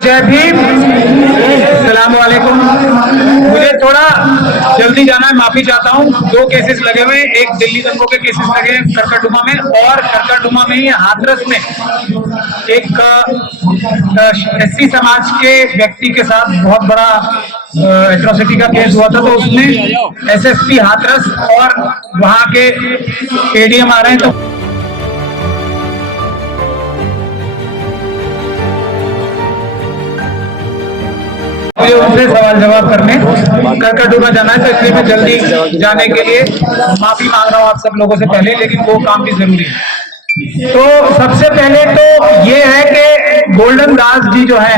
जय भीम, सलाम वालेकुम। मुझे थोड़ा जल्दी जाना है, माफी चाहता हूँ। 2 केसेस लगे हुए, एक दिल्ली दंगों के केसेस लगे करकटडुमा में, और करकटडुमा में ही हाथरस में एक एससी समाज के व्यक्ति के साथ बहुत बड़ा एट्रोसिटी का केस हुआ था। तो उसमें एसएसपी हाथरस और वहां के एडीएम आ रहे हैं, तो मुझे उनसे सवाल जवाब करने करकटडुमा जाना है, तो इसलिए मैं जल्दी जाने के लिए माफी मांग रहा हूँ आप सब लोगों से पहले, लेकिन वो काम भी जरूरी है। तो सबसे पहले तो ये है कि गोल्डन दास जी जो है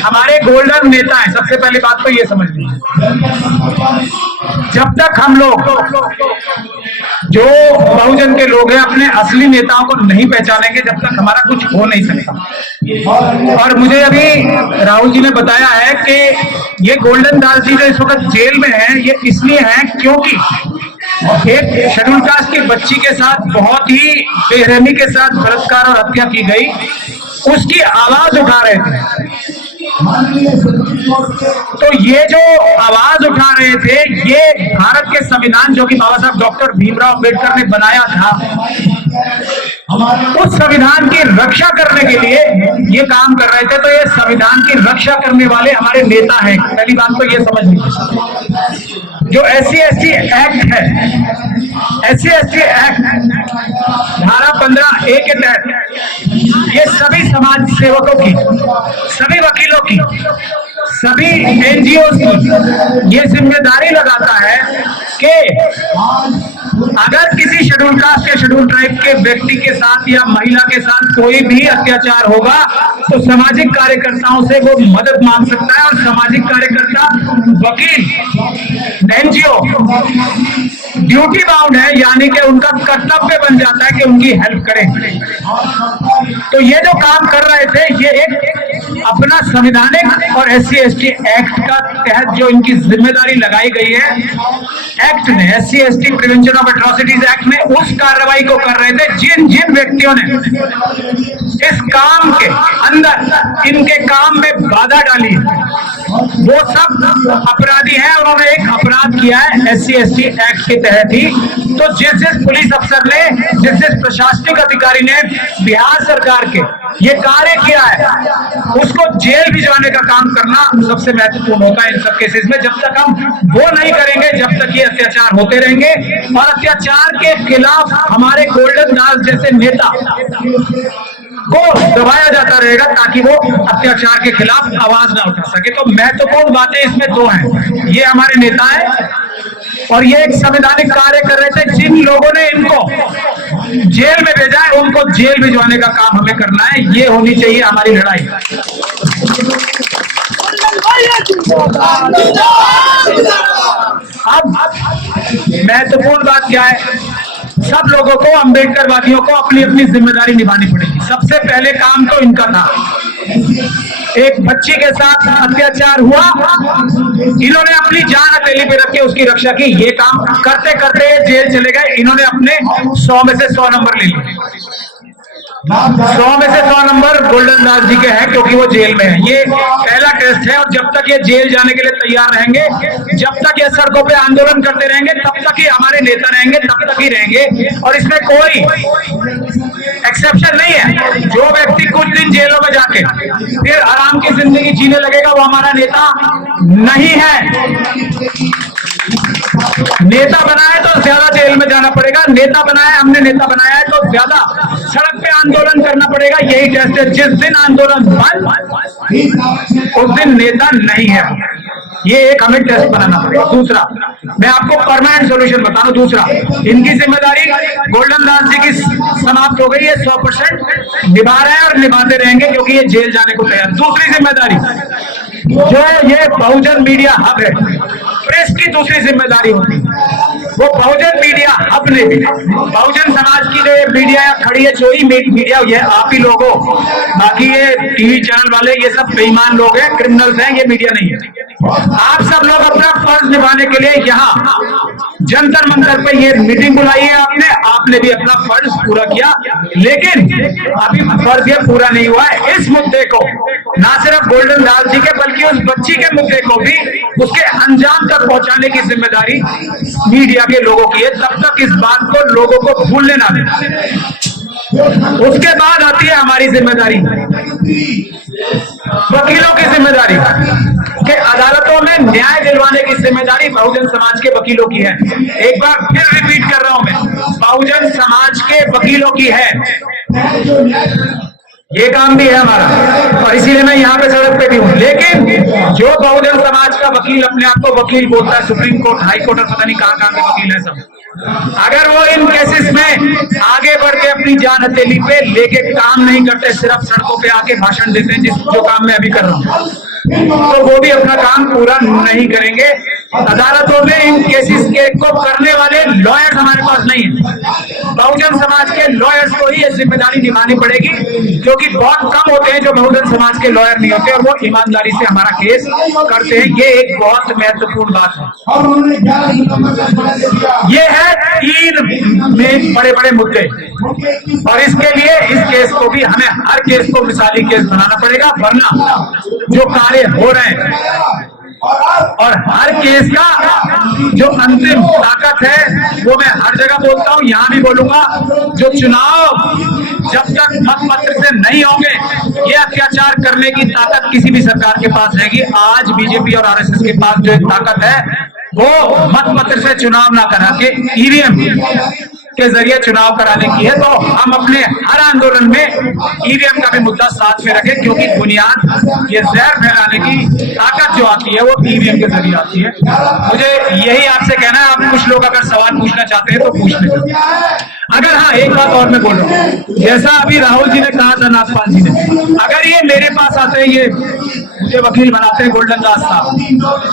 हमारे गोल्डन नेता है। सबसे पहली बात तो ये समझ लीजिए, जब तक हम लोग जो बहुजन के लोग हैं अपने असली नेताओं को नहीं पहचानेंगे, जब तक हमारा कुछ हो नहीं सकता। और मुझे अभी राहुल जी ने बताया है कि ये गोल्डन दास जी जो इस वक्त जेल में है, ये इसलिए है क्योंकि एक शेड्यूल कास्ट की बच्ची के साथ बहुत ही बेरहमी के साथ बलात्कार और हत्या की गई, उसकी आवाज उठा रहे थे। तो ये जो आवाज उठा रहे थे, ये भारत के संविधान जो कि बाबा साहब डॉक्टर भीमराव अम्बेडकर ने बनाया था, उस संविधान की रक्षा करने के लिए ये काम कर रहे थे। तो ये संविधान की रक्षा करने वाले हमारे नेता हैं। पहली बात तो ये समझ लीजिए। जो SC/ST एक्ट है, SC/ST एक्ट धारा 15A के तहत ये सभी समाज सेवकों की, सभी वकीलों की, सभी NGO की ये जिम्मेदारी लगाता है कि अगर किसी शेड्यूल कास्ट के, शेड्यूल ट्राइब के व्यक्ति के साथ या महिला के साथ कोई भी अत्याचार होगा, तो सामाजिक कार्यकर्ताओं से वो मदद मांग सकता है। और सामाजिक कार्यकर्ता, वकील, NGO ड्यूटी बाउंड है, यानी कि उनका कर्तव्य बन जाता है कि उनकी हेल्प करें। तो ये जो काम कर रहे थे, ये एक अपना संविधानिक और SC/ST एक्ट का तहत जो इनकी जिम्मेदारी लगाई गई है, एक्ट ने, SC/ST prevention of atrocities act में उस कार्रवाई को कर रहे थे। जिन जिन व्यक्तियों ने इस काम के अंदर इनके काम में बाधा डाली, वो सब अपराधी हैं। उन्होंने एक अपराध किया है SC/ST एक्ट के तहत ही। तो जिस पुलिस अफसर ने, जिस प्रशासनिक अधिकारी ने बिहार सरकार के ये कार्य किया है, उसको जेल भिजवाने का काम करना सबसे महत्वपूर्ण होता है इन सब केसेस में। जब तक हम वो नहीं करेंगे, जब तक ये अत्याचार होते रहेंगे। और अत्याचार के खिलाफ हमारे गोल्डन दास जैसे नेता को दबाया जाता रहेगा, ताकि वो अत्याचार के खिलाफ आवाज ना उठा सके। तो महत्वपूर्ण बातें इसमें 2 हैं। ये हमारे नेता हैं और ये एक संवैधानिक कार्य कर रहे थे। जिन लोगों ने इनको जेल में भेजा है, उनको जेल भिजवाने का काम हमें करना है। ये होनी चाहिए हमारी लड़ाई। अब महत्वपूर्ण बात क्या है, सब लोगों को, अम्बेडकरवादियों को अपनी अपनी जिम्मेदारी निभानी पड़ेगी। सबसे पहले काम तो इनका था, एक बच्ची के साथ अत्याचार हुआ, इन्होंने अपनी जान हथेली पे रख के उसकी रक्षा की। ये काम करते करते जेल चले गए। इन्होंने अपने 100 में से 100 नंबर ले लिए। 100 में से 100 नंबर गोल्डन दास जी के हैं, क्योंकि वो जेल में है। ये पहला टेस्ट है। और जब तक ये जेल जाने के लिए तैयार रहेंगे, जब तक ये सड़कों पे आंदोलन करते रहेंगे, तब तक ही हमारे नेता रहेंगे, तब तक ही रहेंगे। और इसमें कोई एक्सेप्शन नहीं है। जो व्यक्ति कुछ दिन जेलों में जाके फिर आराम की जिंदगी जीने लगेगा, वो हमारा नेता नहीं है। नेता बनाया तो ज्यादा जेल में जाना पड़ेगा, नेता बनाया, हमने नेता बनाया है तो ज्यादा सड़क पे आंदोलन करना पड़ेगा। यही टेस्ट है। जिस दिन आंदोलन बंद, उस दिन नेता नहीं है। ये एक हमें टेस्ट बनाना पड़ेगा। दूसरा, मैं आपको परमानेंट सॉल्यूशन बता रहा हूं। दूसरा, इनकी जिम्मेदारी गोल्डन दास जी की समाप्त हो गई है। 100% निभा रहे हैं और निभाते रहेंगे, क्योंकि ये जेल जाने को तैयार। दूसरी जिम्मेदारी, जो ये बहुजन मीडिया हब है, प्रेस की दूसरी जिम्मेदारी होती है। वो बहुजन मीडिया हब ने भी, बहुजन समाज की जो मीडिया खड़ी है, जो ही मीडिया, ये आप ही लोग हो। बाकी ये टीवी चैनल वाले, ये सब बेईमान लोग हैं, क्रिमिनल्स हैं। ये मीडिया नहीं है। आप सब लोग अपना फर्ज निभाने के लिए यहाँ जंतर मंतर पे ये मीटिंग बुलाई है आपने भी अपना फर्ज पूरा किया, लेकिन अभी फर्ज ये पूरा नहीं हुआ है। इस मुद्दे को ना सिर्फ गोल्डन दास जी के बल्कि उस बच्ची के मुद्दे को भी उसके अंजाम तक पहुंचाने की जिम्मेदारी मीडिया के लोगों की है। तब तक इस बात को लोगों को भूलने ना दें। उसके बाद आती है हमारी जिम्मेदारी, वकीलों की जिम्मेदारी कि अदालतों में न्याय दिलवाने की जिम्मेदारी बहुजन समाज के वकीलों की है। एक बार फिर रिपीट कर रहा हूं मैं, बहुजन समाज के वकीलों की है। ये काम भी है हमारा और इसीलिए मैं यहाँ पे सड़क पे भी हूँ। लेकिन जो बहुजन समाज का वकील अपने आप को वकील बोलता है, सुप्रीम कोर्ट, हाई कोर्ट और पता नहीं कहाँ कहाँ के वकील है सब, अगर वो इन केसेस में आगे बढ़ के अपनी जान हथेली पे लेके काम नहीं करते, सिर्फ सड़कों पे आके भाषण देते हैं जो काम मैं अभी कर रहा हूँ, तो वो भी अपना काम पूरा नहीं करेंगे। अदालतों में इन केसेस के को करने वाले लॉयर्स हमारे पास नहीं है। बहुजन समाज के लॉयर्स को ही ये जिम्मेदारी निभानी पड़ेगी, क्योंकि बहुत कम होते हैं जो बहुजन समाज के लॉयर नहीं होते और वो ईमानदारी से हमारा केस करते हैं। ये एक बहुत महत्वपूर्ण बात है। ये है 3 में बड़े बड़े मुद्दे और इसके लिए इस केस को भी हमें हर केस को मिसाली केस बनाना पड़ेगा, वरना जो कार्य हो रहे हैं और हर केस का जो अंतिम ताकत है वो मैं हर जगह बोलता हूं, यहां भी बोलूंगा, जो चुनाव जब तक मत पत्र से नहीं होंगे ये अत्याचार करने की ताकत किसी भी सरकार के पास रहेगी। आज बीजेपी और आरएसएस के पास जो ताकत है वो मत पत्र से चुनाव ना करा के ईवीएम के जरिए चुनाव कराने की है। तो हम अपने हर आंदोलन में ईवीएम का भी मुद्दा साथ में रखें, क्योंकि बुनियाद ये जहर फैलाने की ताकत जो आती है वो ईवीएम के जरिए आती है। मुझे यही आपसे कहना है, आप कुछ लोग अगर सवाल पूछना चाहते हैं तो पूछ लें। अगर हाँ, एक बात और मैं बोल रहा हूँ, जैसा अभी राहुल जी ने कहा था, नाथपाल जी ने, अगर ये मेरे पास आते हैं, ये मुझे वकील बनाते हैं गोल्डन दास साहब,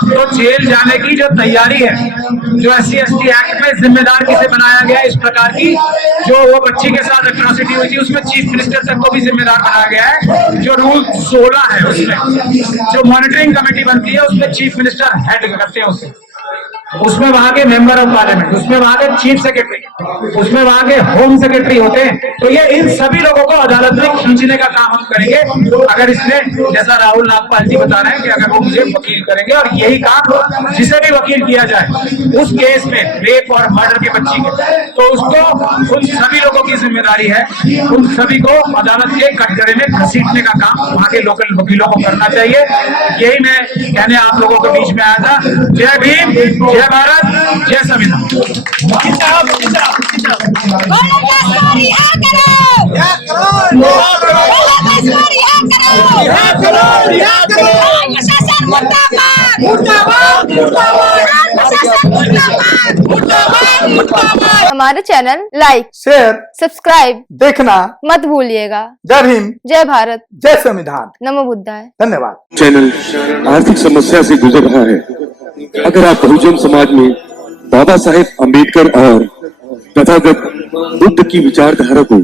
तो जेल जाने की जो तैयारी है, जो SC/ST एक्ट में जिम्मेदार किसे बनाया गया इस प्रकार की, जो वो बच्ची के साथ एट्रोसिटी हुई थी उसमें चीफ मिनिस्टर तक को भी जिम्मेदार बनाया गया है। जो रूल 16 है उसमें जो मॉनिटरिंग कमेटी बनती है उसमें चीफ मिनिस्टर हेड करते हैं उसमें वहां के मेंबर ऑफ पार्लियामेंट, उसमें वहां के चीफ सेक्रेटरी, उसमें वहां के होम सेक्रेटरी होते हैं। तो ये इन सभी लोगों को अदालत में खींचने का काम हम करेंगे, अगर इसमें जैसा राहुल नागपाल जी बता रहे हैं कि अगर वो मुझे वकील करेंगे, और यही काम जिसे भी वकील किया जाए उस केस में रेप और मर्डर के बच्ची के, तो उसको उन सभी लोगों की जिम्मेदारी है, उन सभी को अदालत के कटघरे में घसीटने का काम वहां के लोकल वकीलों को करना चाहिए। यही मैं कहने आप लोगों के बीच में आया था। जय भीम, जय भारत, जय संविधान। हमारे चैनल लाइक, शेयर, सब्सक्राइब देखना मत भूलिएगा। जय भीम, जय भारत, जय संविधान, नमो बुद्धाय। धन्यवाद। चैनल आर्थिक समस्या से गुजर रहा है। अगर आप बहुजन समाज में बाबा साहेब अम्बेडकर और तथागत बुद्ध की विचारधारा को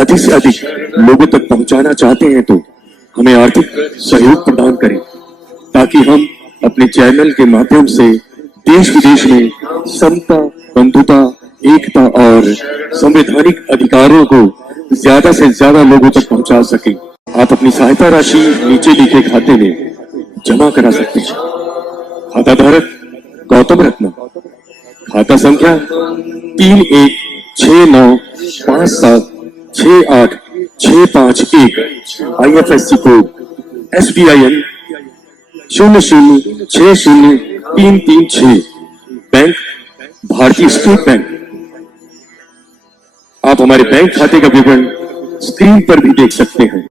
अधिक से अधिक लोगों तक पहुंचाना चाहते हैं तो हमें आर्थिक सहयोग प्रदान करें, ताकि हम अपने चैनल के माध्यम से देश विदेश में समता, बंधुता, एकता और संवैधानिक अधिकारों को ज्यादा से ज्यादा लोगों तक पहुंचा सके। आप अपनी सहायता राशि नीचे लिखे खाते में जमा करा सकते हैं। खाता धारक गौतम रत्न, खाता संख्या 3169576865 IFSC कोड SBIN 00603336, बैंक भारतीय स्टेट बैंक। आप हमारे बैंक खाते का विवरण स्क्रीन पर भी देख सकते हैं।